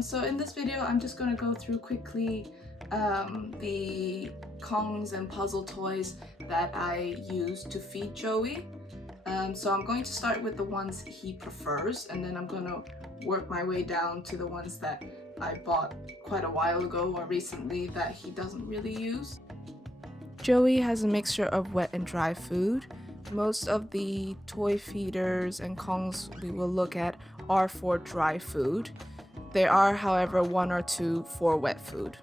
So in this video, I'm just going to go through quickly the Kongs and puzzle toys that I use to feed Joey. So I'm going to start with the ones he prefers, and then I'm going to work my way down to the ones that I bought quite a while ago or recently that he doesn't really use. Joey has a mixture of wet and dry food. Most of the toy feeders and Kongs we will look at are for dry food. There are, however, one or two for wet food.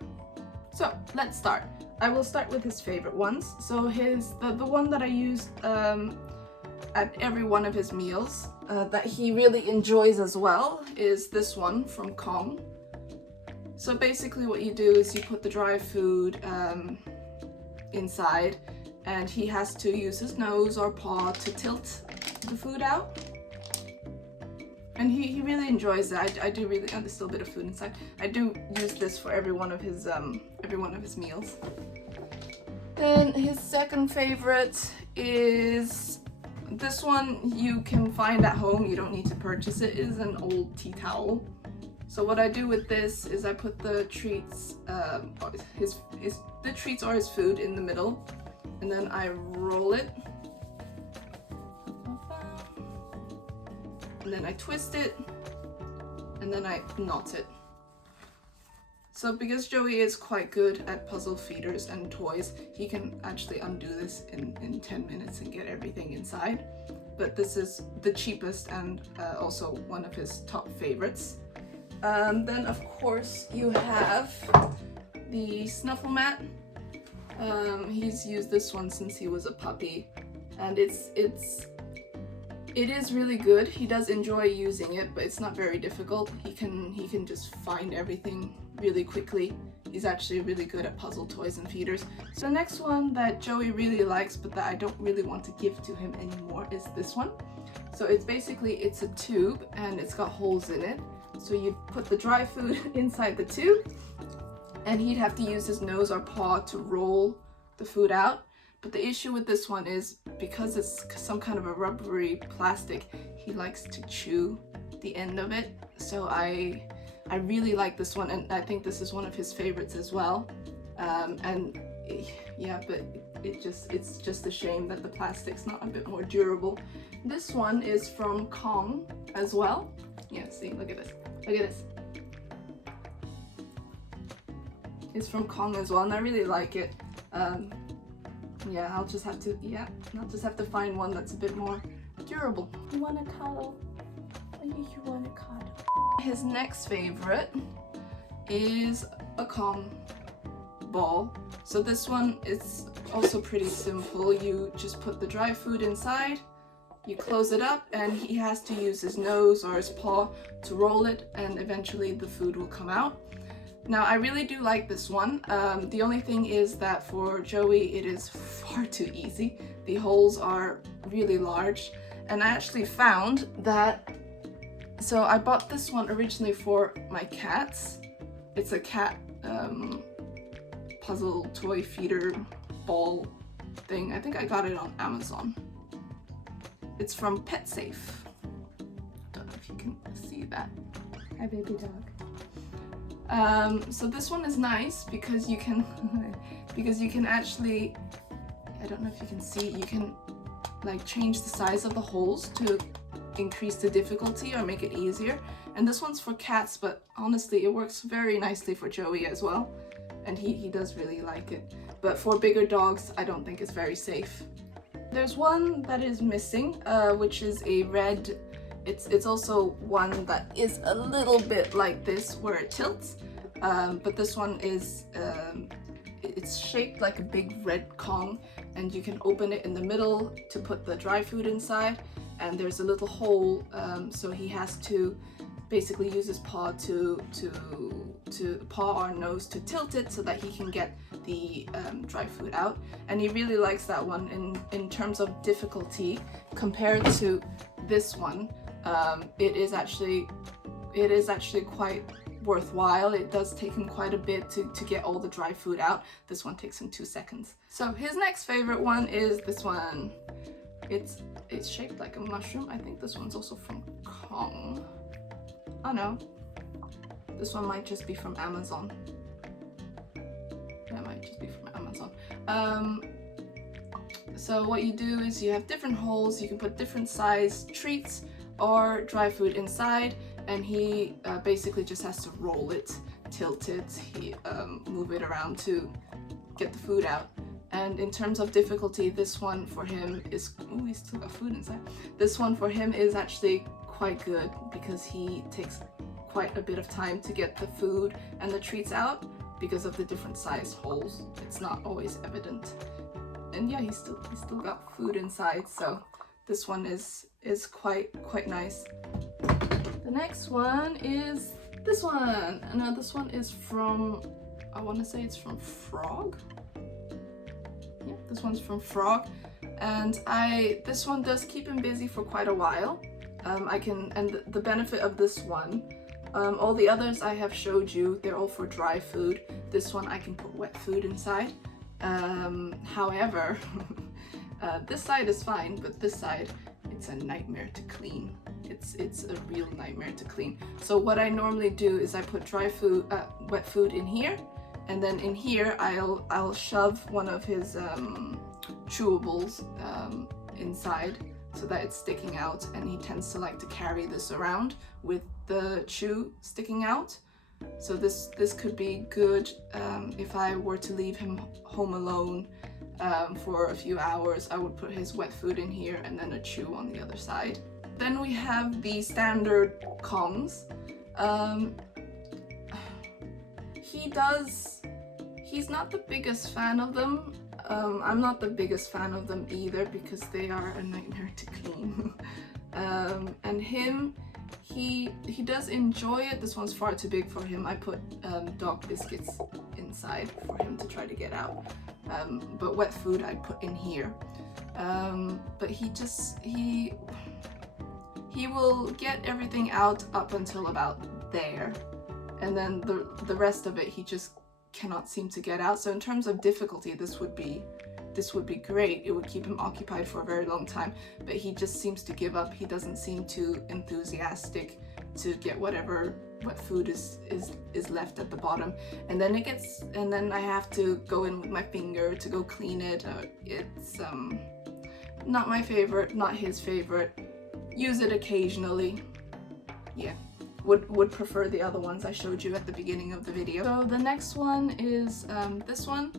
So let's start. I will start with his favorite ones. So the one that I used at every one of his meals that he really enjoys as well is this one from Kong. So basically what you do is you put the dry food inside, and he has to use his nose or paw to tilt the food out. And he really enjoys it. I do really, there's still a bit of food inside. I do use this for every one of his meals. Then his second favorite is this one. You can find at home, you don't need to purchase it. It is an old tea towel. So what I do with this is I put the treats, the treats or his food in the middle, and then I roll it, and then I twist it, and then I knot it. So because Joey is quite good at puzzle feeders and toys, he can actually undo this in 10 minutes and get everything inside. But this is the cheapest and also one of his top favorites. Then of course you have the Snufflemat. He's used this one since he was a puppy, and it is really good. He does enjoy using it, but it's not very difficult. He can just find everything really quickly. He's actually really good at puzzle toys and feeders. So the next one that Joey really likes, but that I don't really want to give to him anymore, is this one. So it's a tube and it's got holes in it. So you put the dry food inside the tube, and he'd have to use his nose or paw to roll the food out. But the issue with this one is because it's some kind of a rubbery plastic, he likes to chew the end of it. So I really like this one, and I think this is one of his favorites as well. Yeah, but it's just a shame that the plastic's not a bit more durable. This one is from Kong as well. Yeah, see, look at this. Look at this. It's from Kong as well, and I really like it. Yeah, I'll just have to find one that's a bit more durable. You want a cuddle? You want a cuddle? His next favorite is a Kong ball. So this one is also pretty simple. You just put the dry food inside, you close it up, and he has to use his nose or his paw to roll it, and eventually the food will come out. Now, I really do like this one. The only thing is that for Joey, it is far too easy. The holes are really large, and I actually found that, so I bought this one originally for my cats. It's a cat puzzle toy feeder ball thing. I think I got it on Amazon. It's from PetSafe. Don't know if you can see that. Hi, baby dog. So this one is nice because you can actually, I don't know if you can see, you can like change the size of the holes to increase the difficulty or make it easier. And this one's for cats, but honestly it works very nicely for Joey as well, and he does really like it. But for bigger dogs, I don't think it's very safe. There's one that is missing, which is a red. It's also one that is a little bit like this, where it tilts, but this one is, it's shaped like a big red Kong, and you can open it in the middle to put the dry food inside, and there's a little hole, so he has to basically use his paw paw or nose to tilt it so that he can get the dry food out. And he really likes that one. In terms of difficulty compared to this one, it is actually quite worthwhile. It does take him quite a bit to get all the dry food out. This one takes him 2 seconds. So his next favorite one is this one. It's shaped like a mushroom. I think this one's also from Kong. Oh no. This one might just be from Amazon. That might just be from Amazon. So what you do is you have different holes. You can put different size treats or dry food inside, and he basically just has to roll it, tilt it, move it around to get the food out. And in terms of difficulty, this one for him is, oh, he's still got food inside. This one for him is actually quite good because he takes quite a bit of time to get the food and the treats out because of the different size holes. It's not always evident. And yeah, he's still got food inside, so this one is quite nice. The next one is this one. Now this one is from, I want to say it's from Frogg. Yeah, this one's from Frogg, and this one does keep him busy for quite a while. And the benefit of this one, all the others I have showed you, they're all for dry food. This one I can put wet food inside. However, this side is fine, but this side, it's a nightmare to clean. It's a real nightmare to clean. So what I normally do is I put wet food in here, and then in here I'll shove one of his chewables inside so that it's sticking out, and he tends to like to carry this around with the chew sticking out. So this could be good if I were to leave him home alone for a few hours. I would put his wet food in here and then a chew on the other side. Then we have the standard Kongs. He's not the biggest fan of them. I'm not the biggest fan of them either because they are a nightmare to clean. And him, he does enjoy it. This one's far too big for him. I put dog biscuits inside for him to try to get out. But wet food I put in here. But he will get everything out up until about there. And then the rest of it he just cannot seem to get out. So in terms of difficulty, this would be great. It would keep him occupied for a very long time, but he just seems to give up. He doesn't seem too enthusiastic to get whatever wet food is left at the bottom, and then I have to go in with my finger to go clean it. It's not my favorite, not his favorite. Use it occasionally. Yeah. Would prefer the other ones I showed you at the beginning of the video. So the next one is this one.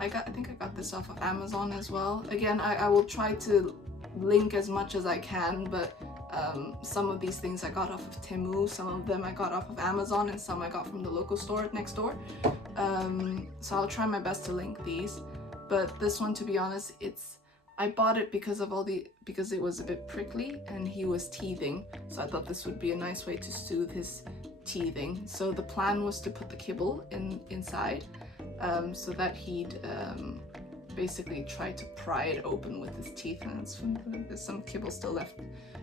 I think I got this off of Amazon as well. Again, I will try to link as much as I can, but some of these things I got off of Temu, some of them I got off of Amazon, and some I got from the local store next door. So I'll try my best to link these. But this one, to be honest, I bought it because it was a bit prickly and he was teething, so I thought this would be a nice way to soothe his teething. So the plan was to put the kibble inside, so that he'd basically try to pry it open with his teeth, and there's some kibble still left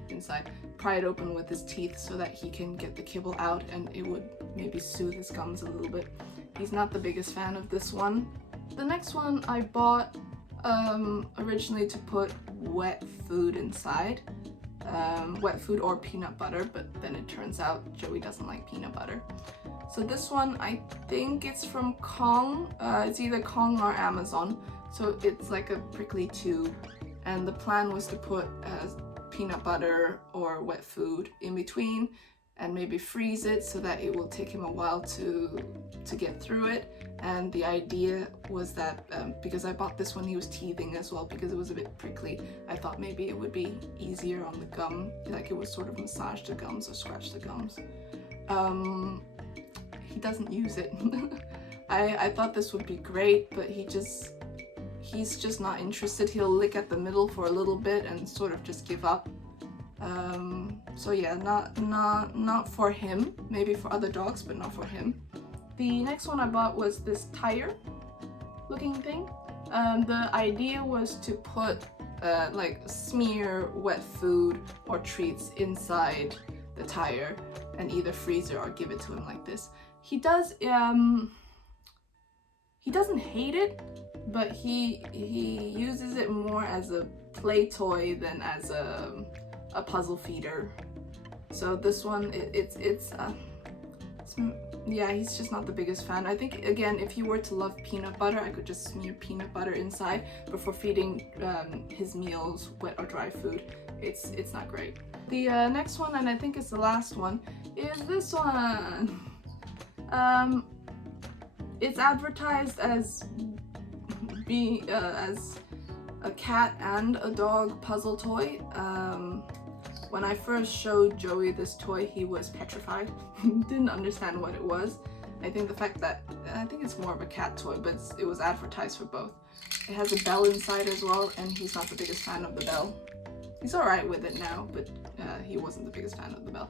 inside. Pry it open with his teeth so that he can get the kibble out, and it would maybe soothe his gums a little bit. He's not the biggest fan of this one. The next one I bought originally to put wet food inside, wet food or peanut butter, but then it turns out Joey doesn't like peanut butter. So this one, I think it's from Kong. It's either Kong or Amazon. So it's like a prickly tube, and the plan was to put peanut butter or wet food in between and maybe freeze it so that it will take him a while to get through it. And the idea was that because I bought this when he was teething as well, because it was a bit prickly, I thought maybe it would be easier on the gum, like it would sort of massage the gums or scratch the gums. He doesn't use it. I thought this would be great, but he's just not interested. He'll lick at the middle for a little bit and sort of just give up. So yeah, not for him. Maybe for other dogs, but not for him. The next one I bought was this tire looking thing. The idea was to put like smear wet food or treats inside the tire and either freeze it or give it to him like this. He doesn't hate it, but he uses it more as a play toy than as a puzzle feeder. So this one, it's Yeah, he's just not the biggest fan. I think, again, if you were to love peanut butter, I could just smear peanut butter inside, but for feeding his meals, wet or dry food, it's not great. The next one, and I think it's the last one, is this one. It's advertised as being as a cat and a dog puzzle toy. When I first showed Joey this toy, he was petrified. Didn't understand what it was. I think the fact that, I think it's more of a cat toy, but it was advertised for both. It has a bell inside as well, and he's not the biggest fan of the bell. He's alright with it now, but he wasn't the biggest fan of the bell.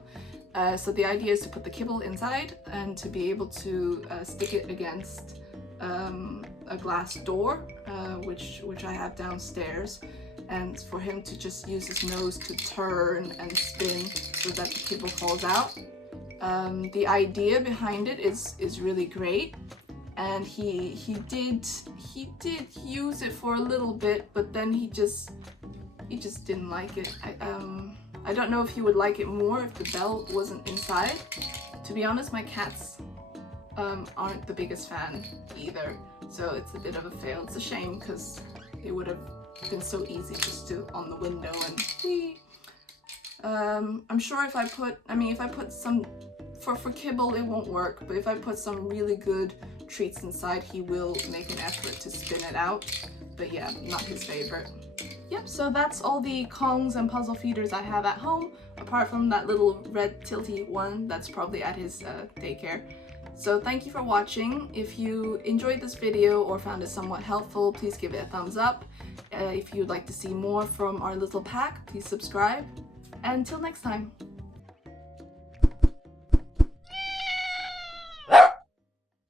So the idea is to put the kibble inside and to be able to stick it against a glass door, which I have downstairs, and for him to just use his nose to turn and spin so that the kibble falls out. The idea behind it is really great, and he did use it for a little bit, but then he just didn't like it. I don't know if he would like it more if the bell wasn't inside. To be honest, my cats aren't the biggest fan either, so it's a bit of a fail. It's a shame because it would have been so easy just to on the window and whee. I'm sure if I put some for kibble, it won't work, but if I put some really good treats inside, he will make an effort to spin it out. But yeah, not his favorite. Yep, so that's all the Kongs and puzzle feeders I have at home, apart from that little red tilty one that's probably at his daycare. So thank you for watching. If you enjoyed this video or found it somewhat helpful, please give it a thumbs up. If you'd like to see more from our little pack, please subscribe. And until next time.